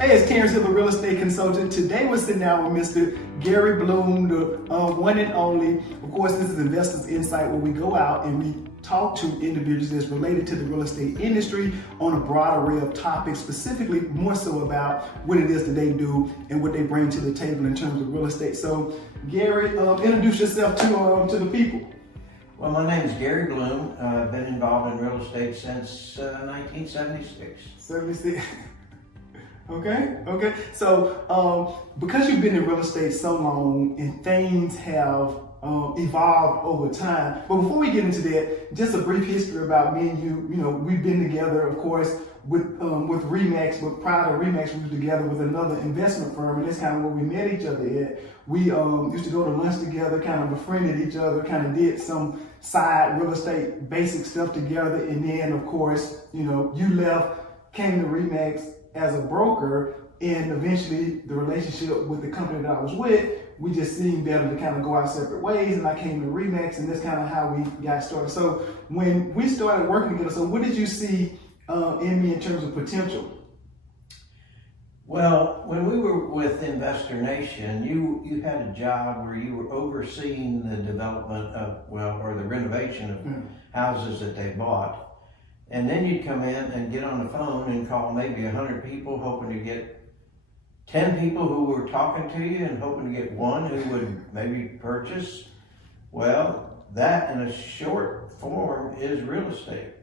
Hey, it's Terrence Hill, the real estate consultant. Today we're sitting down with Mr. Gary Bloom, the one and only. Of course, this is Investors Insight, where we go out and we talk to individuals that's related to the real estate industry on a broad array of topics, specifically more so about what it is that they do and what they bring to the table in terms of real estate. So, Gary, introduce yourself to the people. Well, my name is Gary Bloom. I've been involved in real estate since 1976. 76. Okay. So, because you've been in real estate so long and things have evolved over time, but before we get into that, just a brief history about me and you. You know, we've been together, of course, with Remax, but prior to Remax, we were together with another investment firm, and that's kind of where we met each other at. We used to go to lunch together, kind of befriended each other, kind of did some side real estate basic stuff together, and then, of course, you know, you left, came to Remax as a broker, and eventually the relationship with the company that I was with, we just seemed better to kind of go our separate ways, and I came to Remax, and that's kind of how we got started. So when we started working together, so what did you see in me in terms of potential? Well, when we were with Investor Nation, you had a job where you were overseeing the development of, or the renovation of houses that they bought. And then you'd come in and get on the phone and call maybe 100 people, hoping to get 10 people who were talking to you and hoping to get one who would maybe purchase. Well, that in a short form is real estate.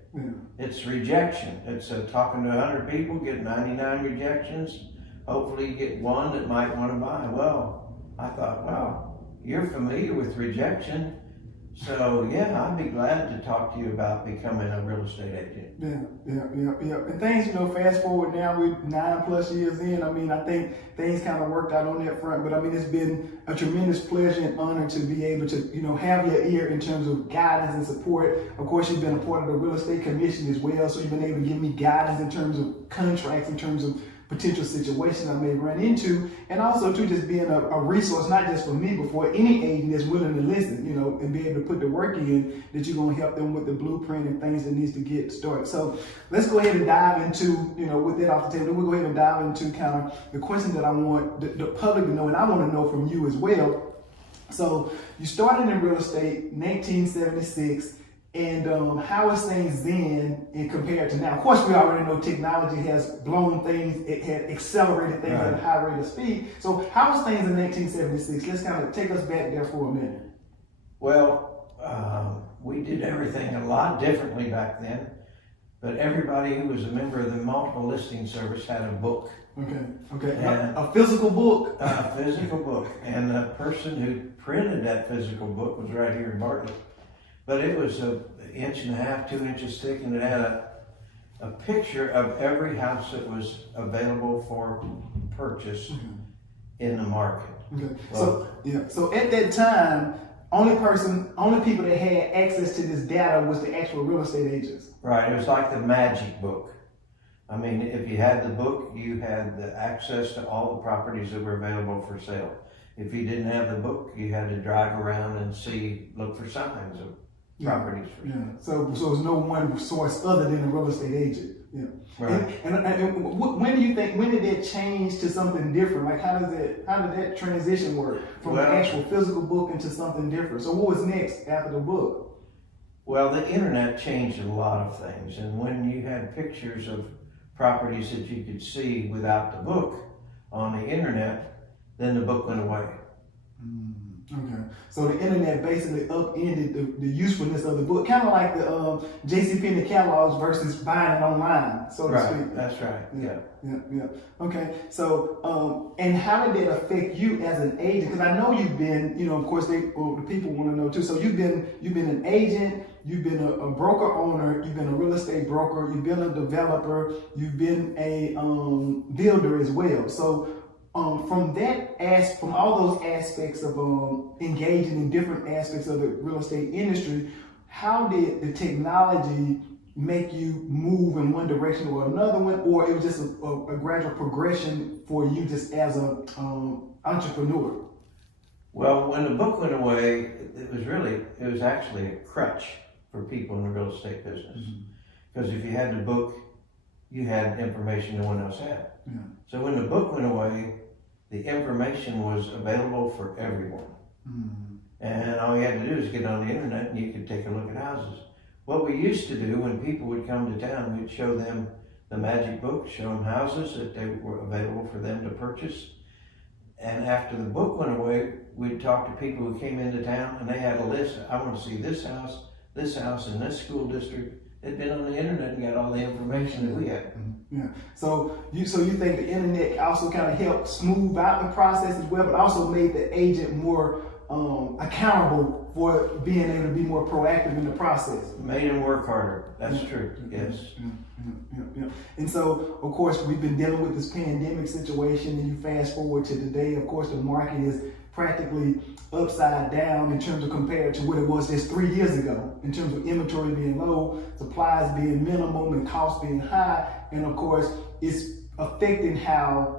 It's rejection. It's talking to 100 people, get 99 rejections. Hopefully you get one that might want to buy. Well, I thought, wow, you're familiar with rejection. So yeah, I'd be glad to talk to you about becoming a real estate agent. Yeah. And things, you know, fast forward now, we're 9+ years in. I mean, I think things kind of worked out on that front, but I mean, it's been a tremendous pleasure and honor to be able to, you know, have your ear in terms of guidance and support. Of course, you've been a part of the real estate commission as well, so you've been able to give me guidance in terms of contracts, in terms of potential situations I may run into, and also to just being a resource, not just for me, but for any agent that's willing to listen, you know, and be able to put the work in, that you're going to help them with the blueprint and things that needs to get started. So let's go ahead and dive into, you know, with that off the table, we'll go ahead and dive into kind of the questions that I want the public to know, and I want to know from you as well. So you started in real estate 1976. And how is things then and compared to now? Of course, we already know technology has blown things, it had accelerated things at a high rate of speed. So how was things in 1976? Let's kind of take us back there for a minute. Well, we did everything a lot differently back then, but everybody who was a member of the multiple listing service had a book. Okay. A physical book? A physical book. And the person who printed that physical book was right here in Bartlett. But it was 1.5 inches, 2 inches thick, and it had a picture of every house that was available for purchase in the market. Okay. Well, so at that time, only people that had access to this data was the actual real estate agents. Right. It was like the magic book. I mean, if you had the book, you had the access to all the properties that were available for sale. If you didn't have the book, you had to drive around and look for signs of properties. So there's no one source other than the real estate agent. Right. And when do you think, when did that change to something different? Like how did that transition work from an actual physical book into something different? So what was next after the book? Well, the internet changed a lot of things, and when you had pictures of properties that you could see without the book on the internet, then the book went away. Okay, so the internet basically upended the usefulness of the book, kind of like the JCPenney catalogs versus buying it online, so to speak. That's right. Yeah. Okay, so and how did that affect you as an agent? Because I know you've been, you know, of course, the people want to know too. So you've been an agent, you've been a broker owner, you've been a real estate broker, you've been a developer, you've been a builder as well. So from all those aspects of engaging in different aspects of the real estate industry, how did the technology make you move in one direction or another one, or it was just a gradual progression for you just as an entrepreneur? Well, when the book went away, it was actually a crutch for people in the real estate business. Because if you had the book, you had information no one else had. Yeah. So when the book went away, the information was available for everyone. And all you had to do is get on the internet and you could take a look at houses. What we used to do when people would come to town, we'd show them the magic book, show them houses that they were available for them to purchase. And after the book went away, we'd talk to people who came into town and they had a list. I want to see this house, in this school district. They'd been on the internet and got all the information that we had. Yeah. So you think the internet also kind of helped smooth out the process as well, but also made the agent more accountable for being able to be more proactive in the process. Made him work harder. That's true. Yes. Yeah. And so, of course, we've been dealing with this pandemic situation, and you fast forward to today. Of course, the market is practically upside down in terms of compared to what it was just 3 years ago, in terms of inventory being low, supplies being minimum, and costs being high. And of course, it's affecting how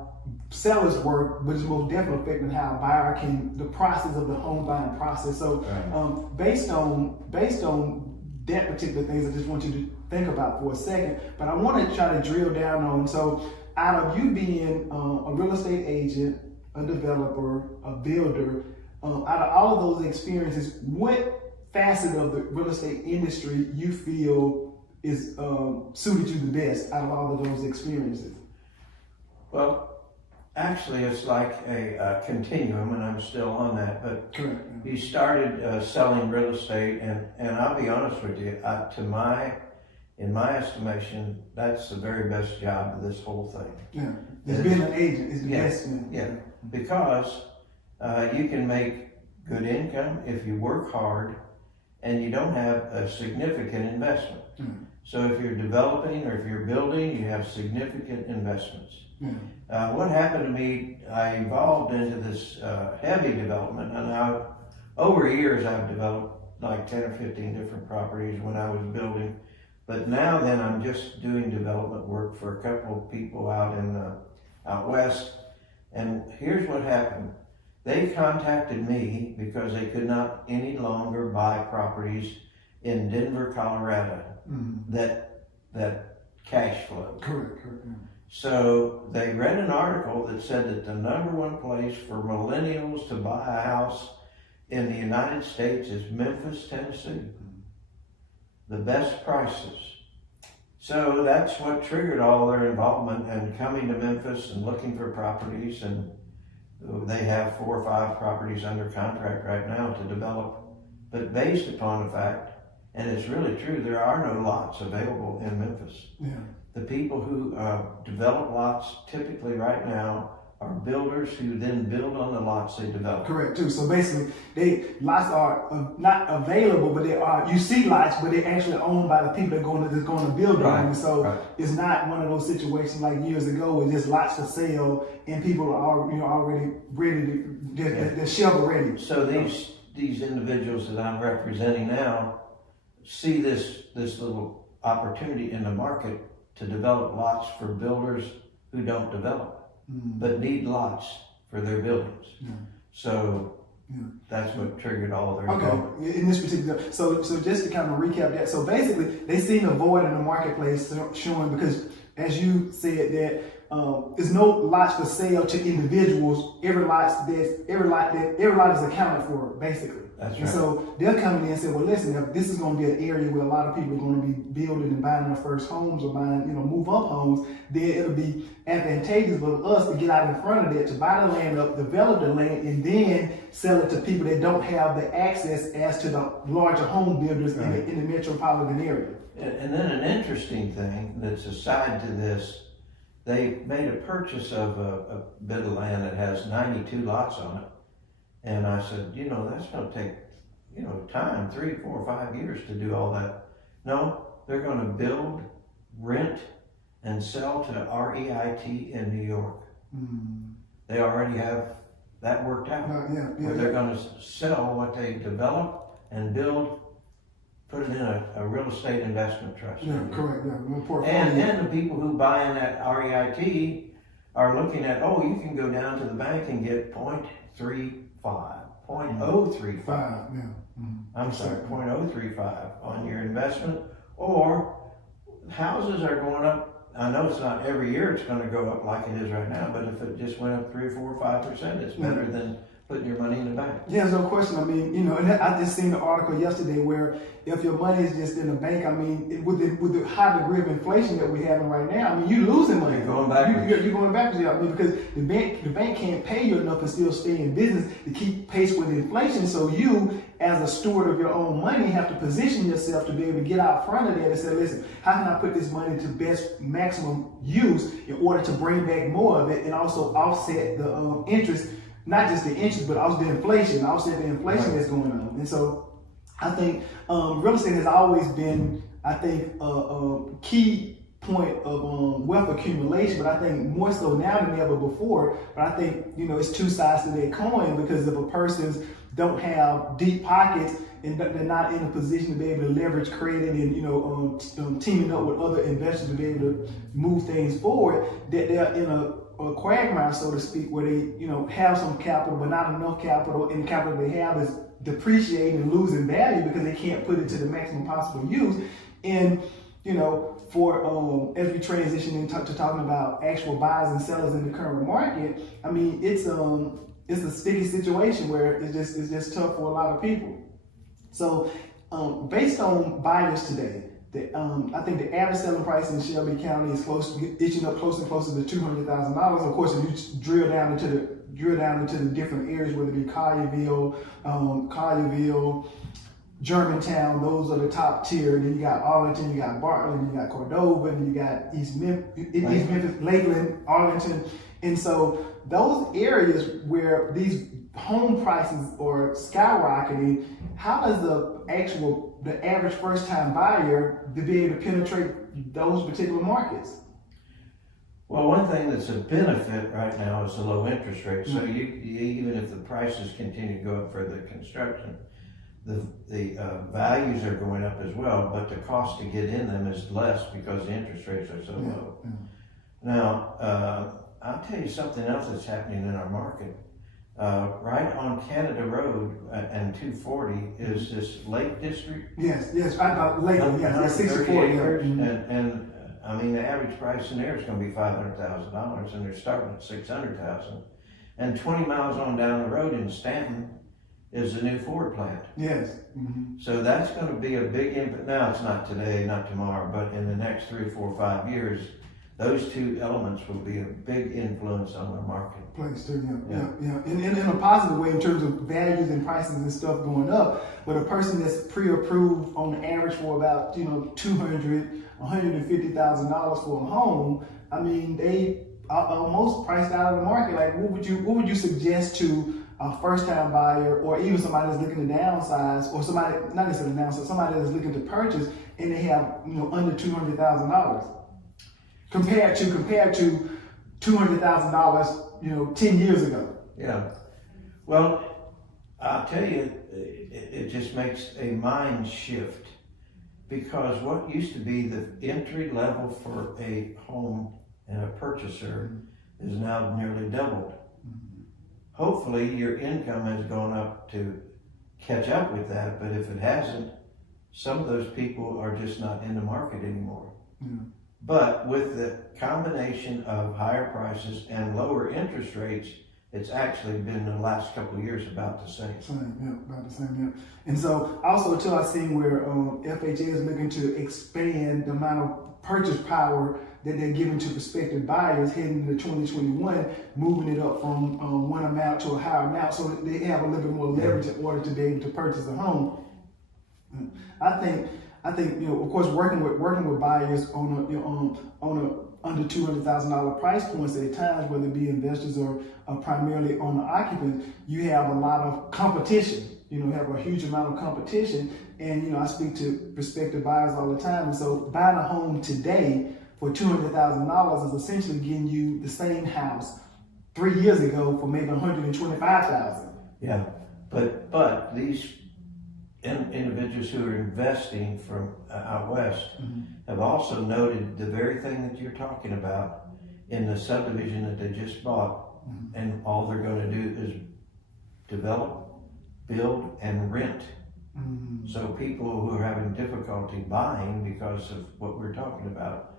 sellers work, but it's most definitely affecting how a buyer the process of the home buying process. So based on that particular things, I just want you to think about for a second, but I want to try to drill down on, so out of you being a real estate agent, a developer, a builder, out of all of those experiences, what facet of the real estate industry you feel is suited you the best out of all of those experiences? Well, actually, it's like a continuum, and I'm still on that. But correct. You started selling real estate, and I'll be honest with you. In my estimation, that's the very best job of this whole thing. Yeah, it's being an agent is the best thing. Yeah, because you can make good income if you work hard, and you don't have a significant investment. So if you're developing or if you're building, you have significant investments. What happened to me, I evolved into this heavy development, and over years I've developed like 10 or 15 different properties when I was building. But now then I'm just doing development work for a couple of people out west. And here's what happened. They contacted me because they could not any longer buy properties in Denver, Colorado that cash flow. Correct. So they read an article that said that the #1 place for millennials to buy a house in the United States is Memphis, Tennessee. The best prices. So that's what triggered all their involvement and coming to Memphis and looking for properties, and they have 4 or 5 properties under contract right now to develop. But based upon the fact, and it's really true, there are no lots available in Memphis. The people who develop lots typically right now are builders who then build on the lots they develop. Correct too. So basically, lots are not available, but you see lots, but they're actually owned by the people that's going to build on them. So it's not one of those situations like years ago where there's lots for sale and people are already ready they're shovel ready. So these individuals that I'm representing now see this little opportunity in the market to develop lots for builders who don't develop, but need lots for their buildings. So that's what triggered all their involvement. In this particular, so just to kind of recap that, so basically they seen a void in the marketplace showing, because as you said that there's no lots for sale to individuals. Every lot is accounted for basically. That's right. And so they're coming in and saying, well, listen, if this is going to be an area where a lot of people are going to be building and buying their first homes or buying, move up homes, then it'll be advantageous for us to get out in front of that, to buy the land up, develop the land, and then sell it to people that don't have the access as to the larger home builders in the metropolitan area. And then an interesting thing that's aside to this, they made a purchase of a bit of land that has 92 lots on it. And I said, that's going to take, time, 3, 4, 5 years to do all that. No, they're going to build, rent, and sell to REIT in New York. They already have that worked out. Where they're going to sell what they develop and build, put it in a real estate investment trust. Correct. And the people who buy in that REIT are looking at, you can go down to the bank and get 0.35. I'm sorry, 0.035 on your investment, or houses are going up I know it's not every year it's gonna go up like it is right now, but if it just went up 3 or 4 or 5%, it's better than putting your money in the bank. Yeah, there's no question. I mean, you know, and I just seen the article yesterday where if your money is just in the bank, I mean, with the high degree of inflation that we're having right now, I mean, you're losing money. You're going backwards. You're going backwards. I mean, because the bank can't pay you enough to still stay in business to keep pace with inflation. So you, as a steward of your own money, have to position yourself to be able to get out front of that and say, listen, how can I put this money to best maximum use in order to bring back more of it and also offset the interest. Not just the interest, but also the inflation, offset the inflation that's going on. And so I think real estate has always been, I think, a key point of wealth accumulation, but I think more so now than ever before. But I think, you know, it's two sides to that coin, because if a person's don't have deep pockets and they're not in a position to be able to leverage credit and, you know, teaming up with other investors to be able to move things forward, that they're in a quagmire, so to speak, where they, you know, have some capital but not enough capital, and the capital they have is depreciating and losing value because they can't put it to the maximum possible use. And, you know, for as we transition into talking about actual buyers and sellers in the current market, I mean, it's a sticky situation where it's just tough for a lot of people. So based on buyers today, I think the average selling price in Shelby County is itching up closer and closer to $200,000. Of course, if you drill down into the different areas, whether it be Collierville, Germantown, those are the top tier. Then you got Arlington, you got Bartlett, you got Cordova, and you got East Memphis, Lakeland, Arlington. And so those areas where these home prices are skyrocketing, how does the average first-time buyer to be able to penetrate those particular markets? Well, one thing that's a benefit right now is the low interest rate. So you even if the prices continue to go up for the construction, the values are going up as well, but the cost to get in them is less because the interest rates are so low. Now, I'll tell you something else that's happening in our market. Right on Canada Road and 240 is this Lake District. Yes, I got Lake. Yes, 64 acres, and I mean the average price in there is going to be $500,000, and they're starting at $600,000. And 20 miles on down the road in Stanton is the new Ford plant. Yes. So that's going to be a big impact. Now it's not today, not tomorrow, but in the next 3, 4, 5 years, those two elements will be a big influence on the marketplace too. Yeah. In a positive way in terms of values and prices and stuff going up. But a person that's pre-approved on average for about, you know, $150,000 for a home, I mean, they are almost priced out of the market. Like, what would you suggest to a first-time buyer, or even somebody that's looking to downsize, or somebody not necessarily downsize, somebody that's looking to purchase and they have, you know, under $200,000? Compared to $200,000, you know, 10 years ago. Yeah. Well, I'll tell you, it just makes a mind shift, because what used to be the entry level for a home and a purchaser is now nearly doubled. Hopefully your income has gone up to catch up with that, but if it hasn't, some of those people are just not in the market anymore. But with the combination of higher prices and lower interest rates, it's actually been the last couple of years about the same. About the same. And so also too, I've seen where FHA is looking to expand the amount of purchase power that they're giving to prospective buyers heading into 2021, moving it up from one amount to a higher amount, so that they have a little bit more leverage in order to be able to purchase a home. I think, you know, of course, working with buyers on a under $200,000 price points at times, whether it be investors or primarily owner occupants, you have a lot of competition. You know, have a huge amount of competition, and you know, I speak to prospective buyers all the time. And so, buying a home today for $200,000 is essentially getting you the same house 3 years ago for maybe $125,000. Yeah, but these individuals who are investing from out west have also noted the very thing that you're talking about in the subdivision that they just bought, and all they're going to do is develop, build, and rent. So people who are having difficulty buying because of what we're talking about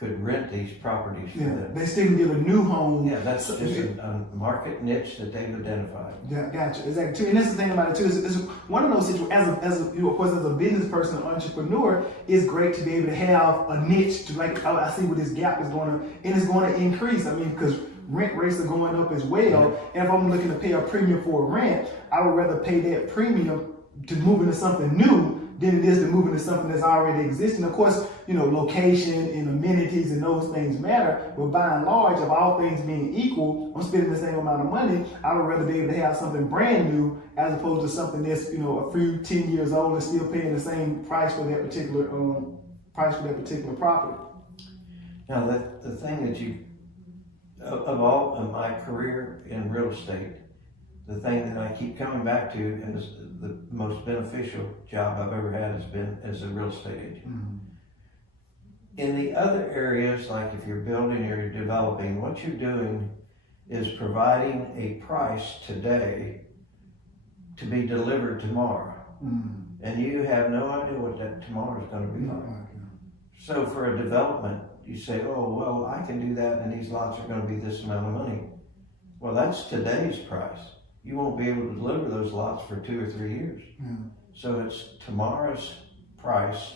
could rent these properties for Yeah, them. they still can get a new home. Yeah, that's just a market niche that they've identified. Yeah, gotcha. Exactly. Too. And that's the thing about it too. It's one of those situations. As a, you know, of course, as a business person, an entrepreneur, it's great to be able to have a niche. To like, oh, I see where this gap is going to, and it's going to increase. I mean, because rent rates are going up as well. Yeah. And if I'm looking to pay a premium for a rent, I would rather pay that premium to move into something new than it is to move into something that's already existing. Of course, you know, location and amenities and those things matter, but by and large, of all things being equal, I'm spending the same amount of money. I would rather be able to have something brand new as opposed to something that's, you know, a few 10 years old and still paying the same price for that particular property. Now, the thing that of all of my career in real estate, the thing that I keep coming back to as the most beneficial job I've ever had has been as a real estate agent. Mm-hmm. In the other areas, like if you're building or you're developing, what you're doing is providing a price today to be delivered tomorrow. Mm-hmm. And you have no idea what that tomorrow is going to be like. So for a development, you say, oh, well, I can do that and these lots are going to be this amount of money. Well, that's today's price. You won't be able to deliver those lots for 2 or 3 years. Yeah. So it's tomorrow's price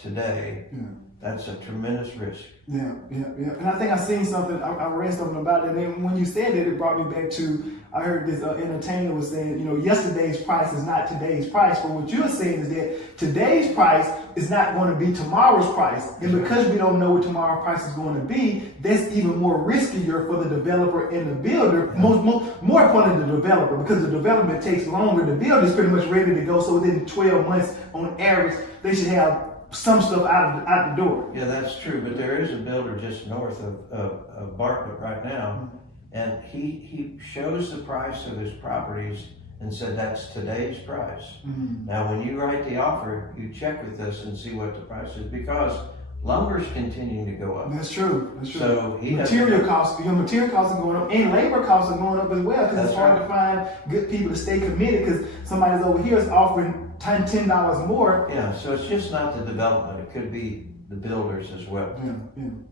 today. Yeah. That's a tremendous risk. Yeah. And I think I seen something, I read something about it, and then when you said it brought me back to, I heard this entertainer was saying, you know, yesterday's price is not today's price, but what you're saying is that today's price is not going to be tomorrow's price, and because we don't know what tomorrow's price is going to be, that's even more riskier for the developer and the builder, more importantly the developer, because the development takes longer, the builder is pretty much ready to go, so within 12 months on average, they should have some stuff out the door. Yeah, that's true, but there is a builder just north of Bartlett right now, and he shows the price of his properties and said that's today's price. Mm-hmm. Now, when you write the offer, you check with us and see what the price is, because lumber's continuing to go up. That's true. So material costs are going up, and labor costs are going up as well, because it's hard to find good people to stay committed, because somebody's over here is offering $10 more. Yeah, so it's just not the development, it could be the builders as well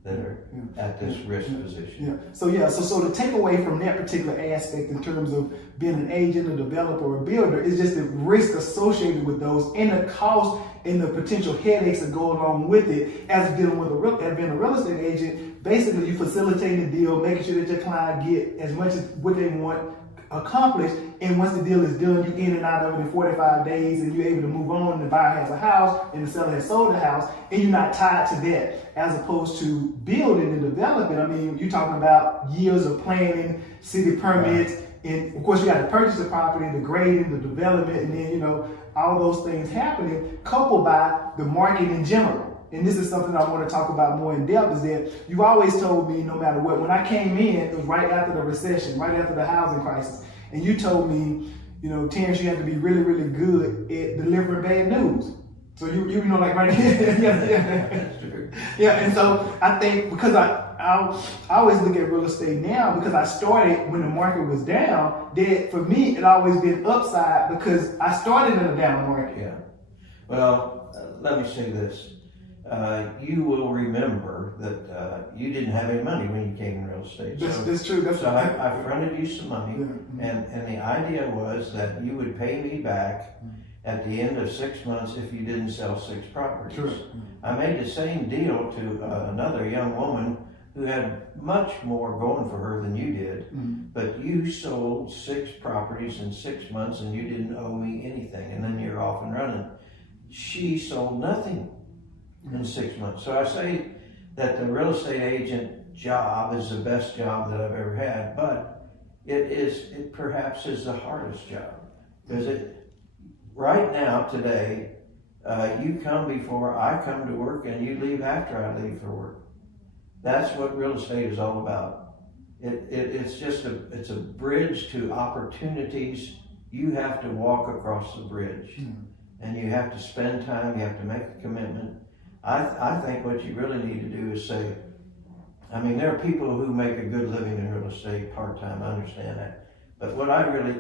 that are at this risk position. So the takeaway from that particular aspect in terms of being an agent, a developer, or a builder is just the risk associated with those and the cost and the potential headaches that go along with it as dealing with being a real estate agent. Basically, you facilitate the deal, making sure that your client get as much as what they want accomplished, and once the deal is done, you're in and out of it in 45 days, and you're able to move on. The buyer has a house, and the seller has sold the house, and you're not tied to that, as opposed to building and developing. I mean, you're talking about years of planning, city permits, and of course you got to purchase the property, the grading, the development, and then, you know, all those things happening, coupled by the market in general. And this is something I want to talk about more in depth, is that you always told me, no matter what, when I came in, it was right after the recession, right after the housing crisis. And you told me, you know, Terrence, you have to be really, really good at delivering bad news. So you know, like right here. Yeah, and so I think because I always look at real estate now, because I started when the market was down, that for me, it always been upside because I started in a down market. Yeah. Well, let me say this. You will remember that you didn't have any money when you came in real estate. That's true. So I fronted you some money, and the idea was that you would pay me back at the end of 6 months if you didn't sell 6 properties. Sure. I made the same deal to another young woman who had much more going for her than you did, but you sold 6 properties in 6 months and you didn't owe me anything, and then you're off and running. She sold nothing in 6 months. So I say that the real estate agent job is the best job that I've ever had, but it perhaps is the hardest job, because right now, today, you come before I come to work and you leave after I leave for work. That's what real estate is all about. It's just it's a bridge to opportunities. You have to walk across the bridge, and you have to spend time, you have to make a commitment. I think what you really need to do is say, I mean, there are people who make a good living in real estate part-time, I understand that. But what I really,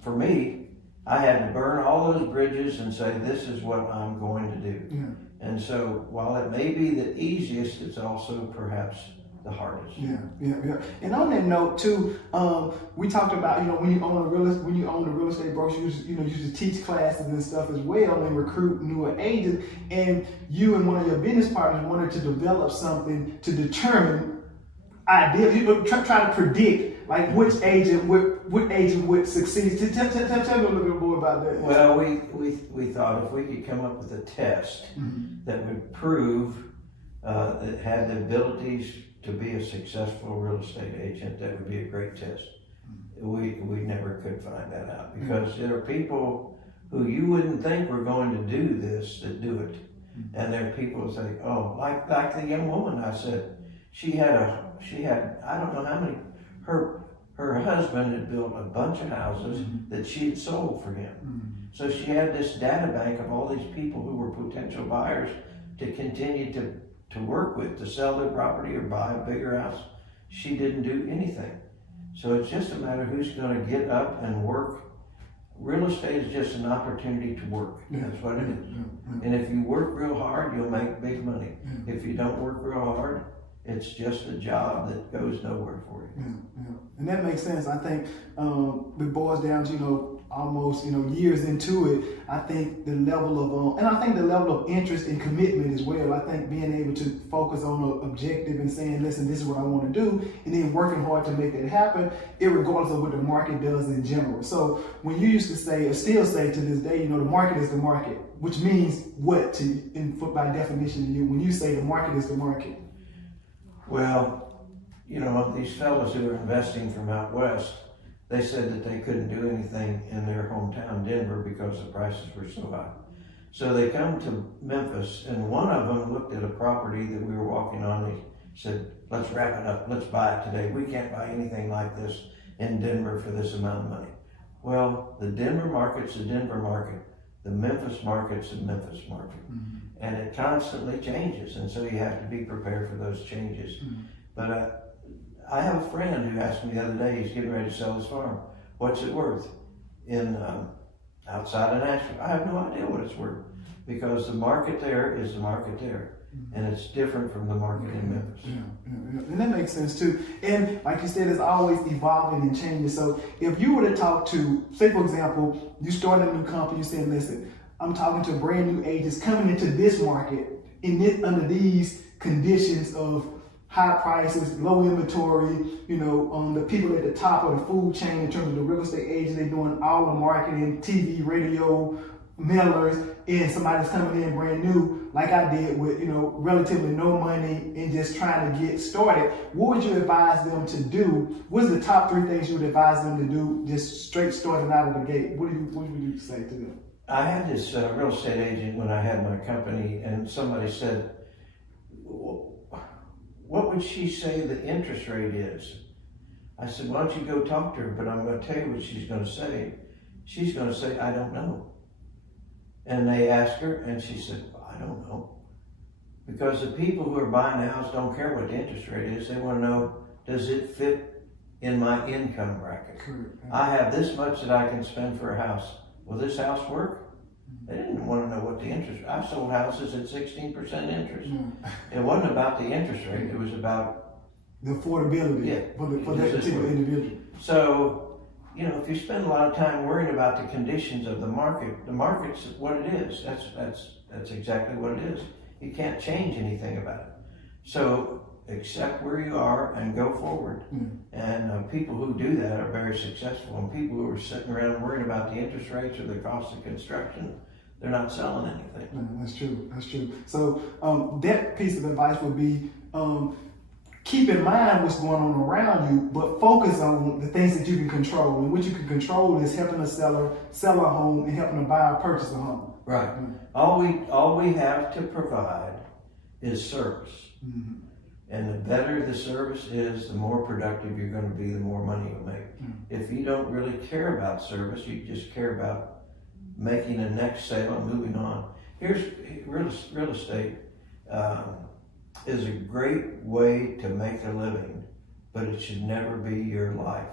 for me, I had to burn all those bridges and say, this is what I'm going to do. And And so while it may be the easiest, it's also perhaps the hardest. Yeah. And on that note too, we talked about, when you own the real estate brokerage, you used to teach classes and stuff as well and recruit newer agents. And you and one of your business partners wanted to develop something to determine ideally, try to predict like which agent would succeed. Tell me a little bit more about that. Well, we thought if we could come up with a test that would prove that had the abilities to be a successful real estate agent, that would be a great test. We never could find that out because there are people who you wouldn't think were going to do this that do it. And there are people who say, oh, like the young woman I said, she had I don't know how many, her husband had built a bunch of houses that she had sold for him. So she had this data bank of all these people who were potential buyers to continue to work with, to sell their property or buy a bigger house. She didn't do anything. So it's just a matter of who's going to get up and work. Real estate is just an opportunity to work. That's what it is. And if you work real hard, you'll make big money. If you don't work real hard, it's just a job that goes nowhere for you. And that makes sense. I think it boils down to, almost, years into it, I think the level of, and I think the level of interest and commitment as well. I think being able to focus on an objective and saying, listen, this is what I want to do, and then working hard to make that happen, irregardless of what the market does in general. So when you used to say, or still say to this day, the market is the market, which means what to you, by definition to you, when you say the market is the market? Well, these fellows who are investing from out west, they said that they couldn't do anything in their hometown, Denver, because the prices were so high. So they come to Memphis, and one of them looked at a property that we were walking on. He said, let's wrap it up. Let's buy it today. We can't buy anything like this in Denver for this amount of money. Well, the Denver market's the Denver market. The Memphis market's the Memphis market. And it constantly changes, and so you have to be prepared for those changes. But I have a friend who asked me the other day, he's getting ready to sell his farm. What's it worth? Outside of Nashville. I have no idea what it's worth because the market there is the market there. And it's different from the market in Memphis. And that makes sense too. And like you said, it's always evolving and changing. So if you were to talk to, say for example, you start a new company, you say, listen, I'm talking to brand new agents coming into this market under these conditions of high prices, low inventory, the people at the top of the food chain in terms of the real estate agents, they're doing all the marketing, TV, radio, mailers, and somebody's coming in brand new, like I did with, relatively no money and just trying to get started. What would you advise them to do? What's the top 3 things you would advise them to do just straight starting out of the gate? What would you say to them? I had this real estate agent when I had my company, and somebody said, what would she say the interest rate is? I said, why don't you go talk to her, but I'm going to tell you what she's going to say. She's going to say, I don't know. And they asked her, and she said, well, I don't know. Because the people who are buying the house don't care what the interest rate is. They want to know, does it fit in my income bracket? I have this much that I can spend for a house. Will this house work? They didn't want to know what the interest. I sold houses at 16% interest. It wasn't about the interest rate. It was about the affordability for that particular individual. So, if you spend a lot of time worrying about the conditions of the market's what it is. That's exactly what it is. You can't change anything about it. So accept where you are and go forward. And people who do that are very successful. And people who are sitting around worrying about the interest rates or the cost of construction, they're not selling anything. That's true. So that piece of advice would be keep in mind what's going on around you, but focus on the things that you can control. And what you can control is helping a seller sell a home and helping a buyer purchase a home. Right. All we have to provide is service. And the better the service is, the more productive you're going to be, the more money you'll make. If you don't really care about service, you just care about making the next sale and moving on. Here's real estate is a great way to make a living, but it should never be your life.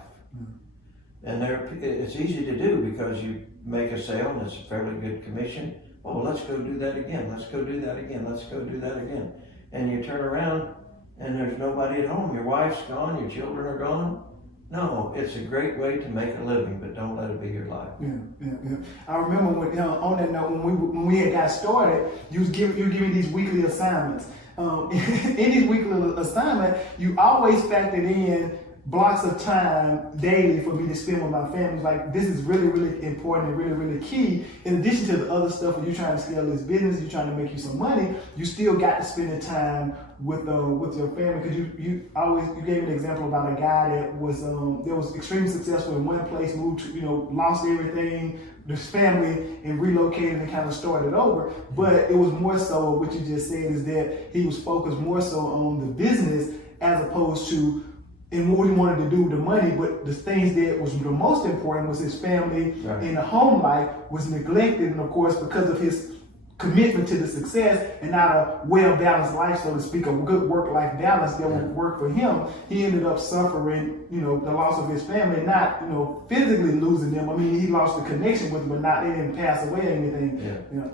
And it's easy to do because you make a sale and it's a fairly good commission, oh, let's go do that again, let's go do that again, let's go do that again. And you turn around and there's nobody at home. Your wife's gone, your children are gone. No, it's a great way to make a living, but don't let it be your life. Yeah. I remember when, on that note, when we had got started, you was giving these weekly assignments. In these weekly assignment, you always factored in blocks of time daily for me to spend with my family. Like, this is really, really important and really, really key. In addition to the other stuff, when you're trying to scale this business, you're trying to make you some money, you still got to spend the time with your family. Because you gave me an example about a guy that was extremely successful in one place, moved to, lost everything, his family, and relocated and kind of started over. But it was more so what you just said, is that he was focused more so on the business as opposed to and what he wanted to do with the money. But the things that was the most important was his family, right, and the home life was neglected. And of course, because of his commitment to the success and not a well-balanced life, so to speak, a good work-life balance that would work for him, he ended up suffering, the loss of his family, not, physically losing them. I mean, he lost the connection with them, but they didn't pass away or anything. Yeah.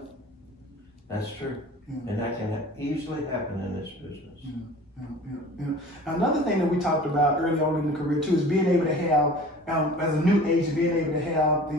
That's true. And that can easily happen in this business. Yeah. Another thing that we talked about early on in the career too is being able to have, as a new agent, being able to have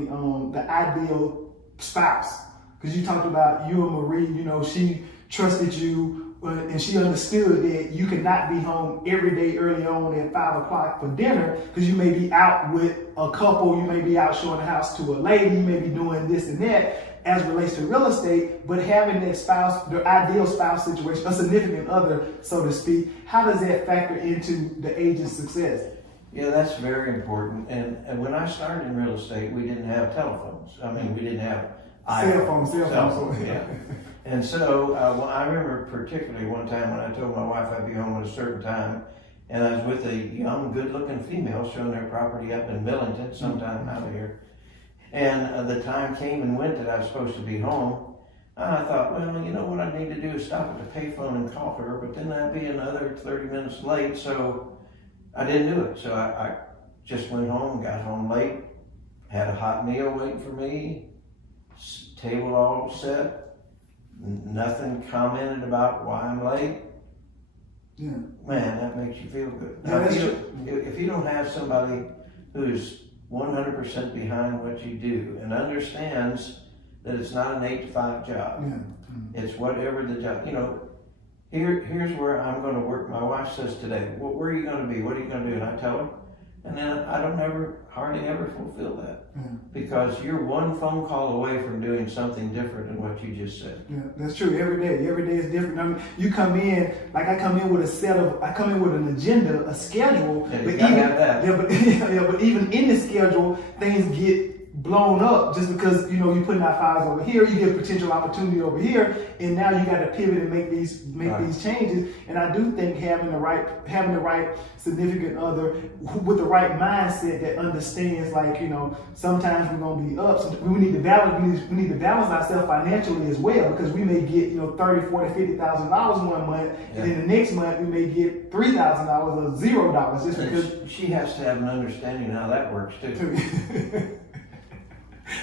the ideal spouse. Because you talked about you and Marie, she trusted you and she understood that you could not be home every day early on at 5 o'clock for dinner, because you may be out with a couple, you may be out showing the house to a lady, you may be doing this and that as relates to real estate. But having that spouse, the ideal spouse situation, a significant other, so to speak, how does that factor into the agent's success? Yeah, that's very important. And when I started in real estate, we didn't have telephones. I mean, we didn't have cell phones. Yeah. And so I remember particularly one time when I told my wife I'd be home at a certain time, and I was with a young, good-looking female showing their property up in Millington, sometime out of here. And the time came and went that I was supposed to be home. I thought, well, you know what I need to do is stop at the payphone and call her, but then I'd be another 30 minutes late, so I didn't do it. So I just went home, got home late, had a hot meal waiting for me, table all set, nothing commented about why I'm late. Yeah. Man, that makes you feel good. Yeah, now, if you don't have somebody who's 100% behind what you do and understands that it's not an 8-to-5 job, it's whatever the job, here's where I'm going to work. My wife says today, well, where are you going to be? What are you going to do? And I tell her, and then I don't hardly ever fulfill that, because you're one phone call away from doing something different than what you just said. Yeah, that's true. Every day is different. I mean, you come in, like I come in with an agenda, a schedule. Yeah, but you gotta have that. But even in the schedule, things get blown up just because you're putting out fires over here, you get potential opportunity over here, and now you got to pivot and make these changes. And I do think having the right significant other with the right mindset that understands, like, sometimes we're gonna be up, so we need to balance ourselves financially as well, because we may get $30,000, $40,000, $50,000 one month, and then the next month we may get $3,000 or $0 just because she has to have an understanding how that works too.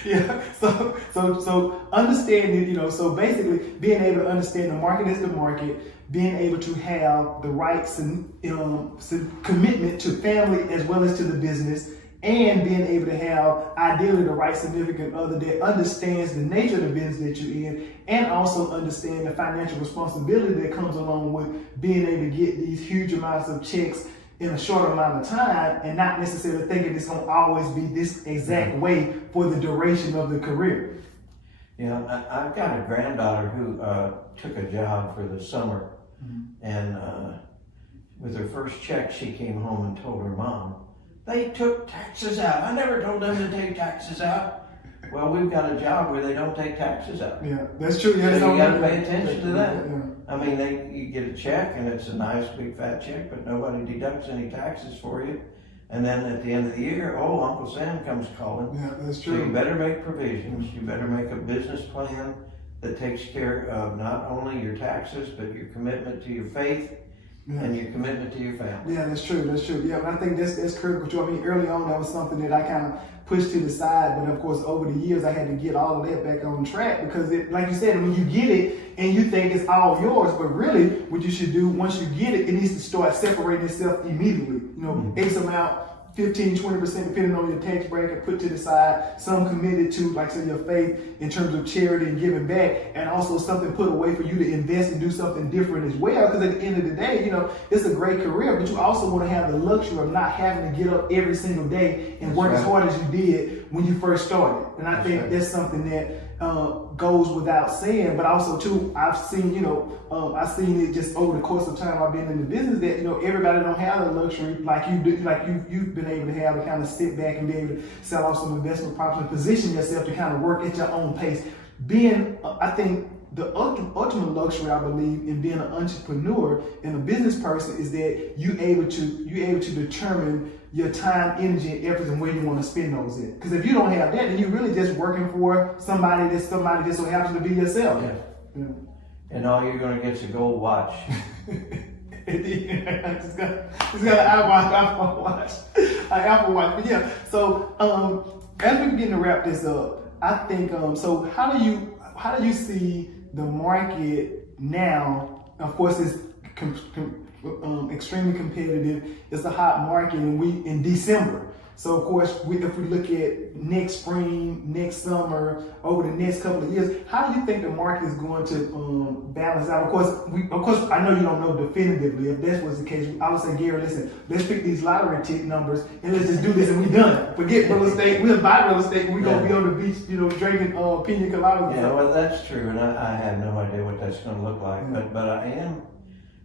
Yeah, so understanding, so basically being able to understand the market is the market, being able to have the right commitment to family as well as to the business, and being able to have ideally the right significant other that understands the nature of the business that you're in, and also understand the financial responsibility that comes along with being able to get these huge amounts of checks in a short amount of time, and not necessarily thinking it's going to always be this exact way for the duration of the career. I've got a granddaughter who took a job for the summer, and with her first check, she came home and told her mom, they took taxes out. I never told them to take taxes out. Well, we've got a job where they don't take taxes out. Yeah, that's true. Yeah, so you got to pay attention to that. Yeah. I mean, you get a check and it's a nice big fat check, but nobody deducts any taxes for you. And then at the end of the year, Uncle Sam comes calling. Yeah, that's true. So you better make provisions. You better make a business plan that takes care of not only your taxes, but your commitment to your faith and your commitment to your family. Yeah, that's true. That's true. Yeah, but I think that's critical too. I mean, early on that was something that I kind of pushed to the side, but of course over the years I had to get all of that back on track because, like you said, when you get it and you think it's all yours, but really what you should do once you get it, it needs to start separating itself immediately. You know, X amount. 15-20% depending on your tax bracket, put to the side, some committed to, like say, your faith in terms of charity and giving back, and also something put away for you to invest and do something different as well. Because at the end of the day, you know, it's a great career, but you also want to have the luxury of not having to get up every single day and work as hard as you did when you first started. And I think that's something that goes without saying, but also too, I've seen it just over the course of time I've been in the business that, you know, everybody don't have the luxury like you do, like you've been able to have to kind of sit back and be able to sell off some investment properties and position yourself to kind of work at your own pace. I think the ultimate luxury I believe in being an entrepreneur and a business person is that you able to determine your time, energy, and effort and where you want to spend those in. Because if you don't have that, then you're really just working for somebody just so happens to be yourself. Yeah. And all you're going to get is a gold watch. It's got an Apple Watch. An Apple Watch. But yeah, so as we begin to wrap this up, I think so how do you see the market now? Of course, it's extremely competitive. It's a hot market, and we in December. So of course, if we look at next spring, next summer, over the next couple of years, how do you think the market is going to balance out? Of course, I know you don't know definitively. If that was the case, I would say, Gary, listen, let's pick these lottery ticket numbers and let's just do this and we done it. Forget real estate. We'll buy real estate and we're gonna be on the beach, you know, drinking pina coladas. Yeah, well, that's true, and I have no idea what that's going to look like. But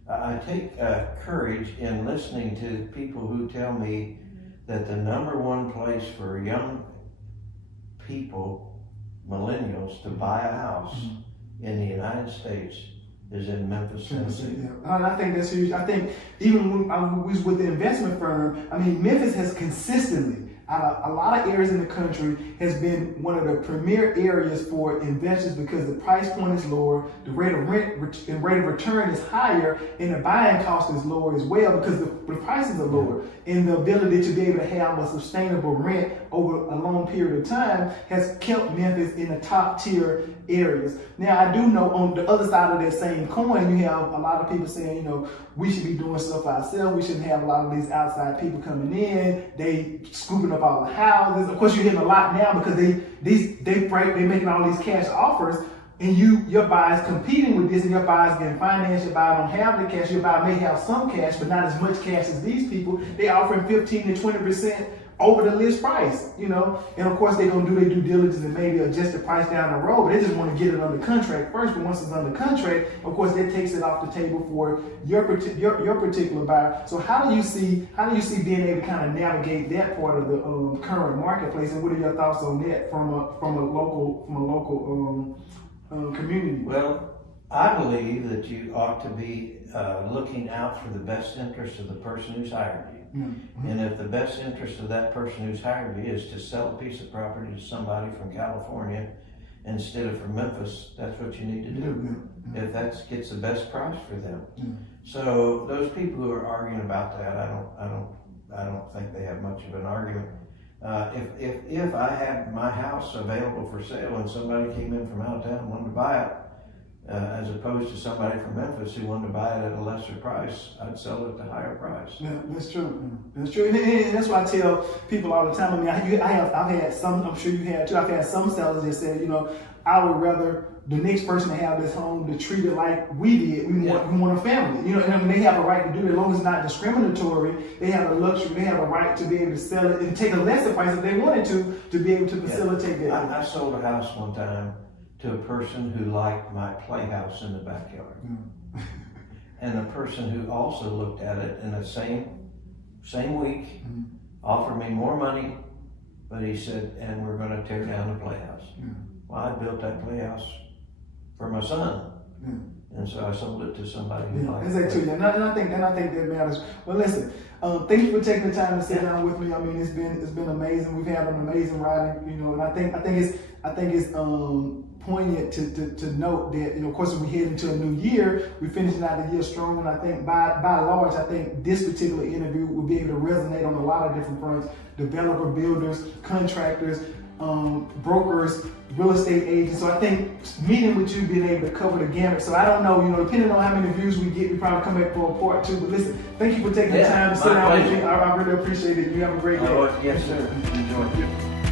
I take courage in listening to people who tell me that the number one place for young people, millennials, to buy a house in the United States is in Memphis, Tennessee. Yeah. And I think that's huge. I think even when I was with the investment firm, I mean, Memphis has consistently, out of a lot of areas in the country, has been one of the premier areas for investors because the price point is lower, the rate of return is higher, and the buying cost is lower as well because the prices are lower. And the ability to be able to have a sustainable rent over a long period of time has kept Memphis in the top tier areas. Now, I do know on the other side of that same coin, you have a lot of people saying, you know, we should be doing stuff ourselves. We shouldn't have a lot of these outside people coming in. They scooping up all the houses. Of course, you're hitting a lot now because they making all these cash offers, and your buyer's competing with this, and your buyer's getting financed. Your buyer don't have the cash. Your buyer may have some cash, but not as much cash as these people. They offering 15 to 20% over the list price, you know. And of course, they're gonna do their due diligence and maybe adjust the price down the road. But they just want to get it under contract first. But once it's under contract, of course, that takes it off the table for your particular buyer. So how do you see being able to kind of navigate that part of the current marketplace? And what are your thoughts on that from a local community? Well, I believe that you ought to be looking out for the best interest of the person who's hired you. Mm-hmm. And if the best interest of that person who's hired you is to sell a piece of property to somebody from California instead of from Memphis, that's what you need to do. Mm-hmm. If that gets the best price for them. Mm-hmm. So those people who are arguing about that, I don't think they have much of an argument. If I had my house available for sale and somebody came in from out of town and wanted to buy it, as opposed to somebody from Memphis who wanted to buy it at a lesser price, I'd sell it at a higher price. Yeah, that's true. That's true, and that's why I tell people all the time. I mean, I've had some. I'm sure you had too. I've had some sellers that said, you know, I would rather the next person to have this home to treat it like we did. We want a family. You know, and I mean, they have a right to do it as long as it's not discriminatory. They have a luxury. They have a right to be able to sell it and take a lesser price if they wanted to be able to facilitate that. I sold a house one time to a person who liked my playhouse in the backyard. And a person who also looked at it in the same week, offered me more money, but he said, and we're going to tear down the playhouse. Well, I built that playhouse for my son. And so I sold it to somebody who Yeah, liked exactly. it. And I think that matters. Well, listen, thank you for taking the time to sit down with me. I mean, it's been amazing. We've had an amazing ride, you know, and I think it's poignant to note that, you know, of course, as we head into a new year, we're finishing out the year strong, and I think by and large, I think this particular interview will be able to resonate on a lot of different fronts: developer, builders, contractors, brokers, real estate agents. So I think meeting with you, being able to cover the gamut. So I don't know, you know, depending on how many views we get, we probably come back for a part 2. But listen, thank you for taking the time to sit down with me. I really appreciate it. You have a great day. Yes, sir. Enjoy.